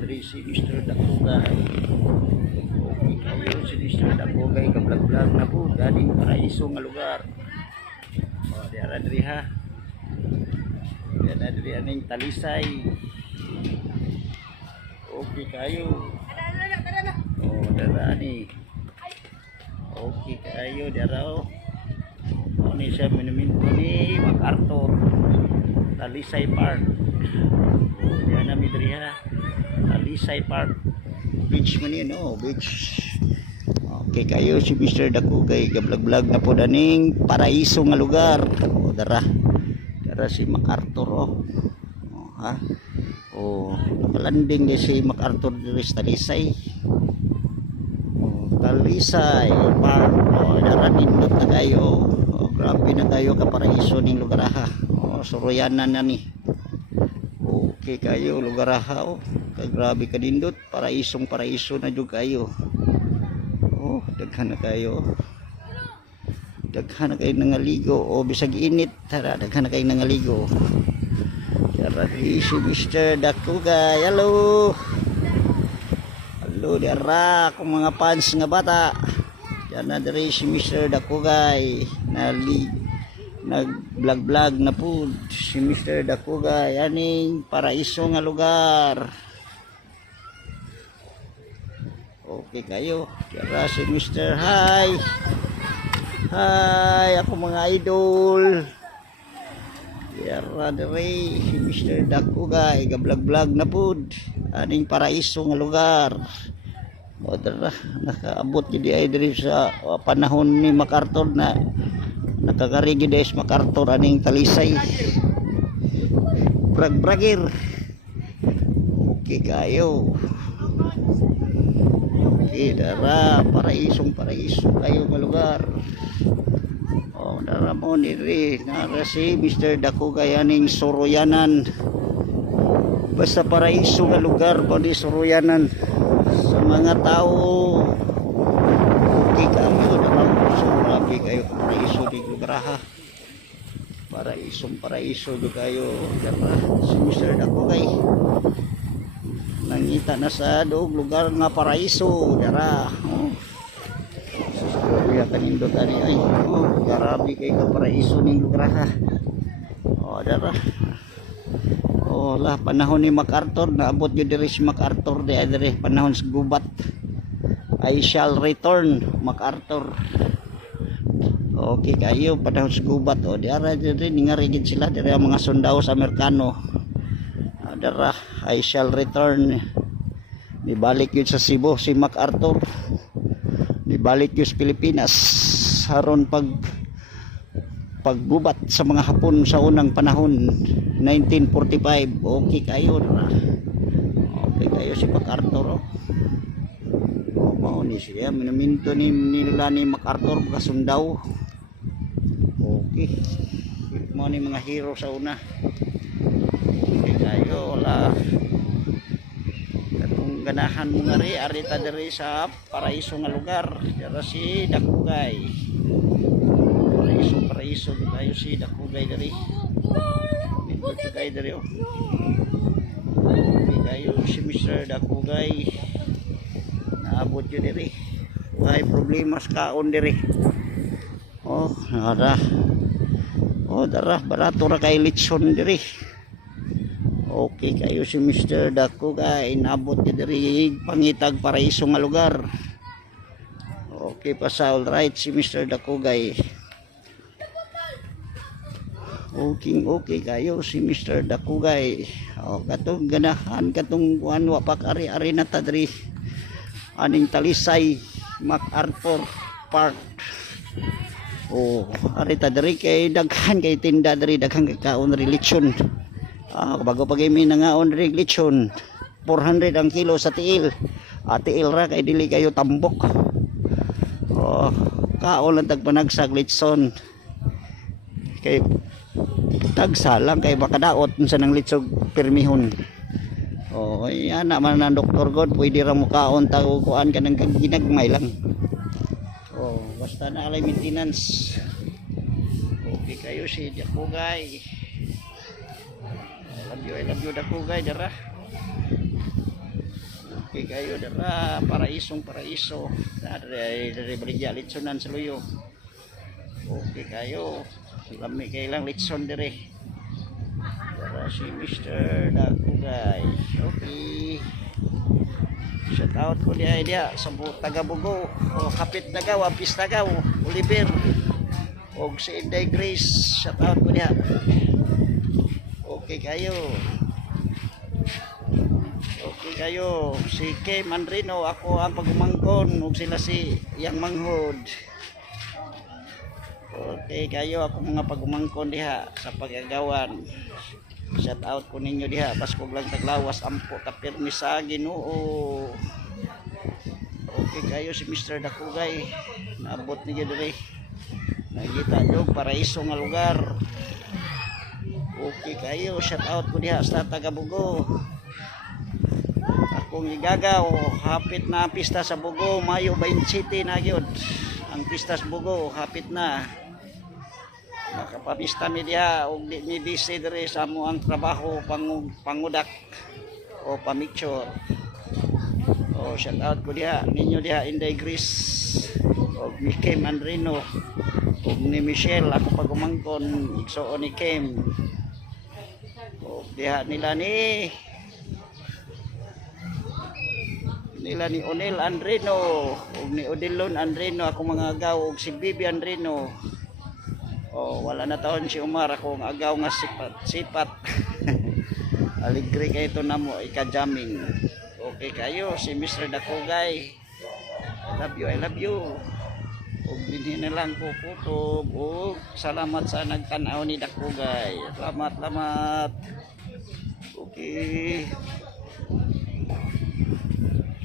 diri si Mr. Dakugay. Okay kayo si Mr. Dakugay kablag-blag na po galing paraiso nga lugar. O diara diri ha. Diara diri aning talisay. Okay kayo. Oh diara ni. Okay kayo diara o. O ni siya minuminto ni MacArthur Talisay Park. Yan na midri ha. Talisay Park. Beach man yun, oh, beach. Okay kayo si Mr. Dakugay gablag-blag na po daning paraiso nga lugar. O dara. Dara si MacArthur oh. Oh ha. Oh, nakalanding din si MacArthur diri sa Talisay. Oh, Talisay Park. Oh, dara nindot na kayo. Oh, grabe na kayo ka paraiso ning lugar ha. Oh, suroyanan na ni. Okay kayo lugar ha oh. Grabe ka dindot paraisong paraiso na jud kayo. Oh daghan na kayo. Daghan na kayo nangaligo o bisag init tara daghan na kayo nangaligo. Tara si Mr. Dakugay. Hello. Hello dara kung mga fans nga bata. Yan na diri si Mr. Dakugay nag-vlog na po si Mr. Dakugay aning paraiso nga lugar. Okay kayo. Tara si Mr. Hi. Hi ako mga idol. Tara diri si Mr. Dakugay ga-vlog na po aning paraiso nga lugar. O tara nakaabot gid ay diri sa panahon ni MacArthur na nakakarigi des MacArthur aning Talisay. Brag-bragir. Okay kayo. Okay dara paraiso kayo nga lugar. Oh dara mo niri nara si Mr. Dakugay aning suroyanan. Basta paraiso nga lugar pa di suroyanan sa mga tao. Okay kayo dara so grabe kayo paraiso di lugar ha. Paraiso di kayo dara si Mr. Dakugay. Nangita na sa doog lugar nga paraiso dara oh. Kuya kanindot ani ay oh grabe kay ka paraiso ning lugar ha. Oh dara. Oh lah panahon ni MacArthur naabot gyud diri si MacArthur diri panahon sa gubat. I shall return MacArthur. Okay kayo panahon sa gubat oh dira diri ningari gid sila diri ang mga sundao sa Amerikano. Dara I shall return. Nibalik yun sa Cebu si MacArthur. Nibalik yun sa Pilipinas haron paggubat sa mga Hapon sa unang panahon 1945. Okay kayo dara. Okay kayo si MacArthur oh. Oh mao ni siya minuminto ni nila ni MacArthur kasundaw. Okay mao ni mga hero sa una. Kayo wala katong ganahan mo nga rin arita diri sa paraiso nga lugar dira si Dakugay paraiso kayo si Dakugay diri dito kayo diri oh. Kayo si Mr. Dakugay naabot yun diri may problema sa kaon diri oh nara oh dara barato ra kay litson diri. Okay kayo si Mr. Dakugay inabot niya diri pangitag paraiso nga lugar. Okay pa sa all right si Mr. Dakugay. Okay kayo si Mr. Dakugay. Oh katong ganahan katong kuan wa pak ari-ari na ta diri aning Talisay MacArthur Park. Oh ari ta diri kay daghan kay tinda diri daghan kay kaon religion. Bago pag-imi nangaon rig lechon 400 ang kilo sa tiil. Tiil ra kay dili kayo tambok. Oh, kaon lang tagpanagsag lechon. Kay tagsalang kay makadaot sa nang lechog permihon. Oh, yan naman ang Dr. God pwede ra mo kaon tag kuan ka nang ginagmay lang. Oh, basta na alay maintenance. Okay kayo si Dakugay. I love you Dakugay dara. Okay kayo dara paraiso. Dari Baligya litsonan sa luyo. Okay kayo. Lami kay lang litson dire. Dara si Mr. Dako guys. Okay. Shout out ko dia sa taga Bugo. O kapit Tagaw, Apis Tagaw, Oliver. Og si Inday Grace. Shout out ko dia. Okay kayo. Okay kayo. Si Kim Andrino, ako ang pagumangkon. Ug sila si Yang Manghod. Okay kayo, ako mga pagumangkon diha sa pagagawan. Shout out ko ninyo diha. Baskog lang taglawas ampo kapirmi sa Ginoo. Okay kayo si Mr. Dakugay. Naabot niyo dire. Nakita nyo paraiso nga lugar. Okay kayo, shout out ko diha sa taga Bugo. Akong igagaw, hapit na ang pista sa Bugo, Mayo 27 na gyud. Ang pista sa Bugo, hapit na. Makapapista mi diha og di mi busy dire sa amo ang trabaho pangudak o pamicture. Oh, shout out ko diha ninyo diha Inday Grace og ni Kim Andrino og ni Michelle ako pagumangkon igsuon ni Kim. Diha nila ni Onel Andrino ug ni Odilon Andrino ako mga agaw ug si Bibi Andrino. Oh, wala na taon si Umar ako ang agaw nga sipat. Aligre kay ito namo ika-jamming. Okay kayo si Mr. Dakugay. I love you. Ug dinhi na lang ko kutob ug salamat sa nagtan-aw ni Dakugay. Salamat. Okay.